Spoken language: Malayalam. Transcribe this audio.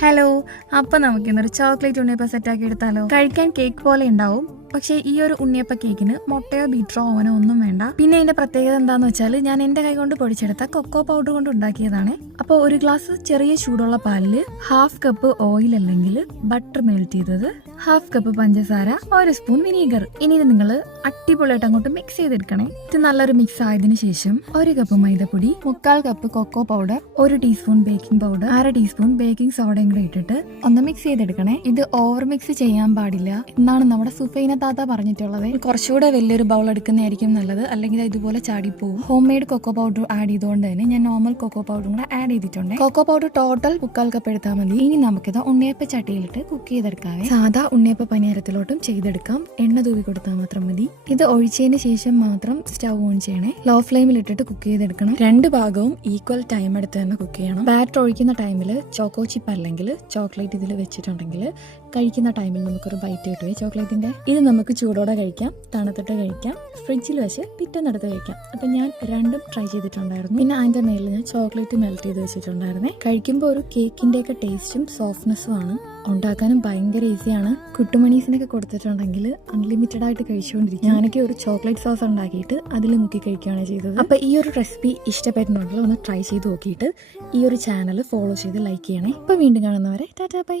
ഹലോ, അപ്പോൾ നമുക്കിന്നൊരു ചോക്ലേറ്റ് ഉണ്ണിയപ്പം സെറ്റാക്കി എടുത്താലോ? കഴിക്കാൻ കേക്ക് പോലെ ഉണ്ടാവും. പക്ഷേ ഈ ഒരു ഉണ്ണിയപ്പ കേക്കിന് മുട്ടയോ ബീറ്ററോ ഓവനോ ഒന്നും വേണ്ട. പിന്നെ അതിന്റെ പ്രത്യേകത എന്താന്ന് വെച്ചാൽ ഞാൻ എന്റെ കൈ കൊണ്ട് പൊടിച്ചെടുത്ത കൊക്കോ പൗഡർ കൊണ്ട് ഉണ്ടാക്കിയതാണ്. അപ്പോൾ ഒരു ഗ്ലാസ് ചെറിയ ചൂടുള്ള പാലില് 1/2 കപ്പ് ഓയിൽ അല്ലെങ്കിൽ ബട്ടർ മെൽറ്റ് ചെയ്തത്, 1/2 കപ്പ് പഞ്ചസാര, 1 സ്പൂൺ വിനീഗർ. ഇനി ഇത് നിങ്ങൾ അടിപൊളിയായിട്ട് അങ്ങോട്ട് മിക്സ് ചെയ്തെടുക്കണേ. ഇത് നല്ലൊരു മിക്സ് ആയതിനു ശേഷം 1 കപ്പ് മൈദപ്പൊടി, 1/4 cup cocoa powder, 1 teaspoon baking powder, 1/2 teaspoon baking സോഡയും കൂടെ ഇട്ടിട്ട് ഒന്ന് മിക്സ് ചെയ്തെടുക്കണേ. ഇത് ഓവർ മിക്സ് ചെയ്യാൻ പാടില്ല എന്നാണ് നമ്മുടെ സുഫൈന താത്ത പറഞ്ഞിട്ടുള്ളത്. കുറച്ചുകൂടെ വലിയൊരു ബൗൾ എടുക്കുന്നതായിരിക്കും നല്ലത്, അല്ലെങ്കിൽ ഇതുപോലെ ചാടിപ്പോവും. Homemade cocoa powder add ചെയ്തുകൊണ്ട് തന്നെ ഞാൻ നോർമൽ കൊക്കോ പൗഡറും കൂടെ ആഡ് ചെയ്തിട്ടുണ്ട്. കൊക്കോ പൗഡർ ടോട്ടൽ 1/4 കപ്പ് എടുത്താൽ മതി. ഇനി നമുക്കിത് ഉണ്ണിയപ്പ ചട്ടിയിലിട്ട് കുക്ക് ചെയ്തെടുക്കാം. സാധാ ഉണ്ണിയപ്പ പനിയാരത്തിലോട്ടും ചെയ്തെടുക്കാം. എണ്ണ തൂവി കൊടുത്താൽ മാത്രം മതി. ഇത് ഒഴിച്ചതിന് ശേഷം മാത്രം സ്റ്റൗ ഓൺ ചെയ്യണേ. ലോ ഫ്ലെയിമിൽ ഇട്ടിട്ട് കുക്ക് ചെയ്തെടുക്കണം. 2 ഭാഗവും ഈക്വൽ ടൈം എടുത്ത് തന്നെ കുക്ക് ചെയ്യണം. ബാറ്റർ ഒഴിക്കുന്ന ടൈമിൽ ചോക്കോ ചിപ്പ് അല്ലെങ്കിൽ ചോക്ലേറ്റ് ഇതിൽ വെച്ചിട്ടുണ്ടെങ്കിൽ കഴിക്കുന്ന ടൈമിൽ നമുക്കൊരു ബൈറ്റ് കിട്ടുവേ ചോക്ലേറ്റിന്റെ. ഇത് നമുക്ക് ചൂടോടെ കഴിക്കാം, തണുത്തിട്ട് കഴിക്കാം, ഫ്രിഡ്ജിൽ വെച്ച് പിറ്റേന്നെടുത്ത് കഴിക്കാം. അപ്പം ഞാൻ രണ്ടും ട്രൈ ചെയ്തിട്ടുണ്ടായിരുന്നു. പിന്നെ അതിന്റെ മേലിൽ ഞാൻ ചോക്ലേറ്റ് മെൽറ്റ് ചെയ്ത് വെച്ചിട്ടുണ്ടായിരുന്നേ. കഴിക്കുമ്പോൾ ഒരു കേക്കിന്റെ ഒക്കെ ടേസ്റ്റും സോഫ്റ്റ്നെസ്സും ആണ്. ഉണ്ടാക്കാനും ഭയങ്കര ഈസിയാണ്. കുട്ടുമണീസിനൊക്കെ കൊടുത്തിട്ടുണ്ടെങ്കിൽ അൺലിമിറ്റഡ് ആയിട്ട് കഴിച്ചുകൊണ്ടിരിക്കും. ഞാനൊക്കെ ഒരു ചോക്ലേറ്റ് സോസ് ഉണ്ടാക്കിയിട്ട് അതിൽ മുക്കി കഴിക്കുകയാണ് ചെയ്തത്. അപ്പൊ ഈ ഒരു റെസിപ്പി ഇഷ്ടപ്പെടുന്നുണ്ടെങ്കിൽ ഒന്ന് ട്രൈ ചെയ്ത് നോക്കിയിട്ട് ഈ ഒരു ചാനൽ ഫോളോ ചെയ്ത് ലൈക്ക് ചെയ്യണേ. ഇപ്പൊ വീണ്ടും കാണുന്നവരെ ടാറ്റാ ബൈ.